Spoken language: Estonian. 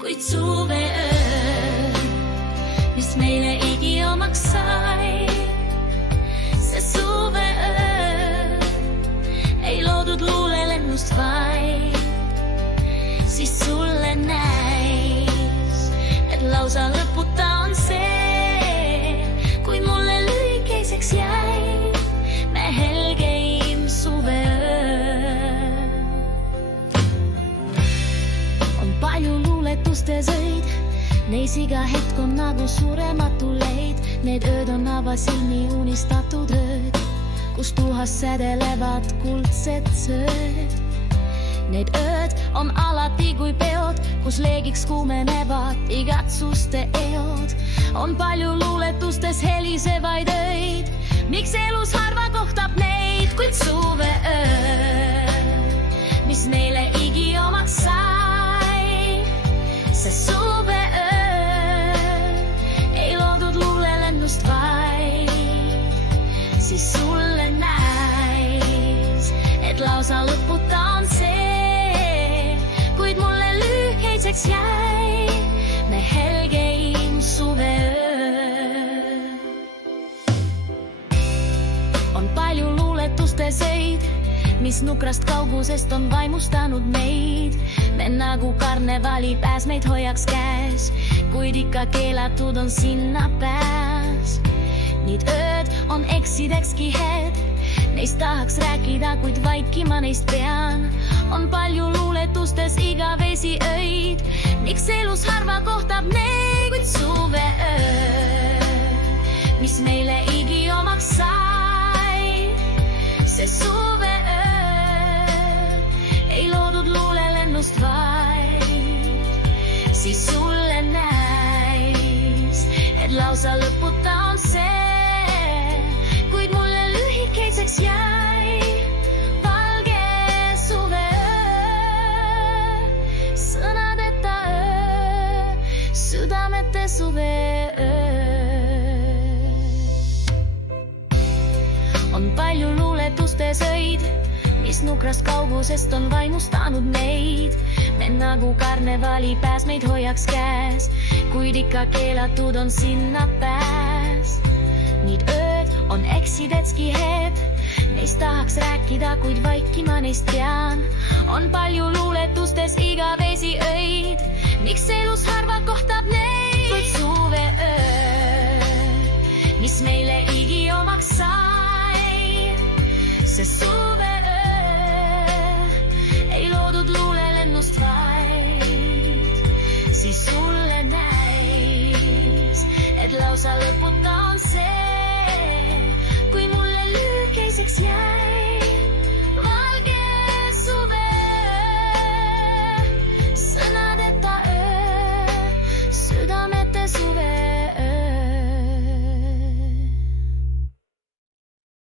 kuid suveöö, mis meile igiomaks sai. See suveöö ei loodud luulelennust vaid, siis sulle näis, et lausa lõputa on see, kui mulle lühikeseks jäi me helgeim suveöö. On palju luuletuste sõid, neis iga hetk on nagu surematu leid. Need ööd on avasilmi unistatud ööd, kus tuhas sädelevad kuldsed sööd. Need ööd on alati kui peod, kus leegiks kuumenevad igatsuste eod. On palju luuletustes helisevaid öid, miks elus harva kohtab neid, kuid suveöö, mis meile igiomaks sai. See suveöö ei loodud luulelennust vaid, siis sulle näis, et lausa lõputa on see, kuid mulle lühikeseks jäi me helgeim suveöö. On palju luuletuste sõid, mis nukrast kaugusest on vaimustanud meid. Me nagu karnevali pääsmeid hoiaks käes, kuid ikka keelatud on sinna pääs. Need ööd on eksidekski hed, neist tahaks rääkida, kuid vaikima neist pean. On palju luuletustes igavesi öid, miks elus harva kohtab neid, kuid suveöö, mis meile igiomaks sai. See suveöö ei loodud luulelennust vaid, siis sulle näis, et lausa lõputa on see, kuid mulle lühikeseks jäi valge suveöö. Sõnadeta öö, südamete suveöö. On palju luuletuste sõid, mis nukrast kaugusest on vaimustanud meid. Me nagu karnevali pääsmeid hoiaks käes, kuid ikka keelatud on sinna pääs. Need ööd on eksidetski hed, neist tahaks rääkida, kuid vaikima neist pean. On palju luuletustes igavesi öid, miks elus harva kohtab neid, kuid suveöö, mis meile igiomaks sai. See suveöö ei loodud luulelennust vaid, siis sulle näis, et lausa lõputa on see, kui mulle lühikeseks jäi